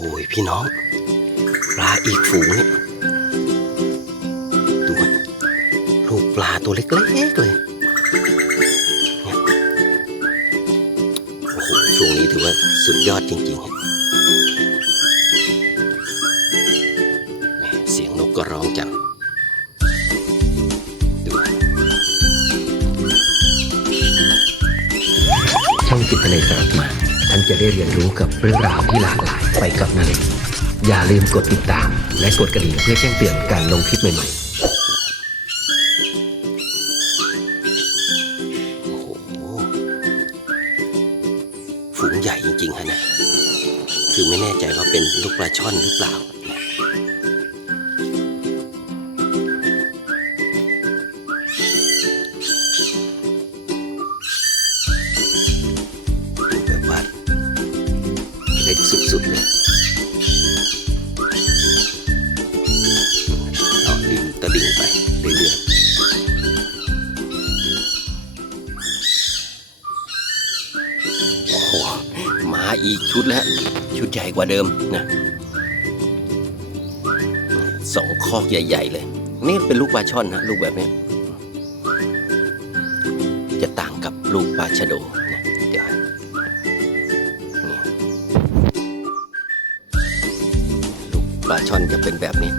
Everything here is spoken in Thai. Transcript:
อ้ยพี่น้อง ปลาอีกฝูงเนี่ยดูลูกปลาตัวเล็กๆเลยเนี่ยโอ้โหช่วงนี้ถือว่าสุดยอดจริงๆเสียงนกก็ร้องจังดูช่องจิตนาสารมา ท่านจะได้เรียนรู้กับเรื่องราวที่หลากหลายไปกับนาเล็กอย่าลืมกดติดตาม และกดกระดิ่งเพื่อแจ้งเตือนการลงคลิปใหม่ๆโอ้โหฝูงใหญ่จริงๆฮะนะ คือไม่แน่ใจว่าเป็นลูกปลาช่อนหรือเปล่า กสุดๆเลยเลาะดิ่งตะดิ่งไปเรื่อยๆโอ้โหมาอีกชุดแล้ว ชุดใหญ่กว่าเดิมนะสองคอกใหญ่ ๆ เลย นี่เป็นลูกปลาช่อนนะ ลูกแบบนี้ จะต่างกับลูกปลาชะโด ปลาช่อนจะเป็นแบบนี้